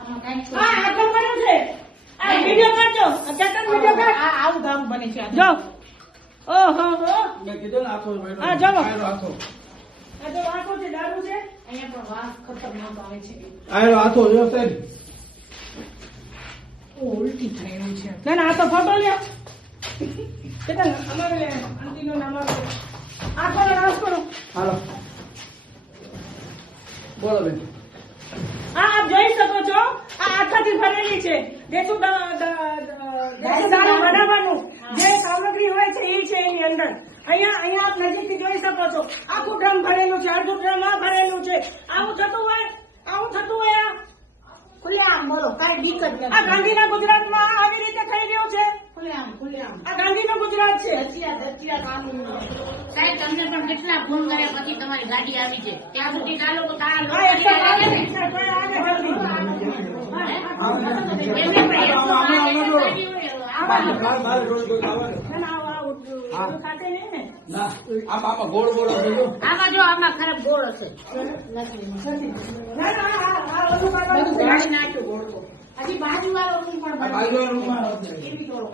આટલું બન્યું છે. આ વિડિયો કાઢજો. ચેતન વિડિયો કાઢ. આવું ગામ બને છે જો. ઓહો. મેં કીધું ને આખો ભાઈ હા, જાઓ. આખો આ તો વાંકો છે, દારૂ છે. અહીંયા પણ વાહ ખતરનાક આવે છે આયરો આખો જો સાહેબ ઉલટી થઈ રહી છે ના ના, આ તો ફોટો લ્યો. ચેતન અમારે લે આંટીનો નામ આપો. આ કરો નાશ કરો. હાલો બોલો બેન આ આપ જોઈ શકો છો, આ આખાથી ભરેલી છે. દેશી દારૂ બનાવવાનું જે સામગ્રી હોય છે એ છે એની અંદર. અહીંયા આપ નજીકથી જોઈ શકો છો, આખું ડ્રમ ભરેલું છે, અડધું ડ્રમ આ ભરેલું છે. આવું થતું હોય આ ખુલ્લે આમ બોલો કાંઈ બીક જ નથી આ ગાંધીના ગુજરાતમાં આવી રીતે થઈ રહ્યું છે. ખુલ્લે આમ આ ગાંધીનું ગુજરાત છે. દતિયા કાનૂન સાહેબ તમને પણ કેટલા ફોન કર્યા પછી તમારી ગાડી આવી છે ત્યાં સુધી ચાલો તો આ એકદમ લાગે ને આગળ જલ્દી. એમને પણ એકસો આઠ ગાડી હોય, આવા મારે રોજ રોજ આવવાનું ના, ના, આવું ખાતે નહીં ને. ના આમાં ગોળ ગોળ હતો આમાં જો આમાં ખરાબ ગોળ હશે ના, ના, આ ઓલું કાઢવાનું છે. ગાડી નાખ્યું ગોળ તો. હજી બાજુ વાળો પણ આ બાજુ રૂમમાં એવી કરો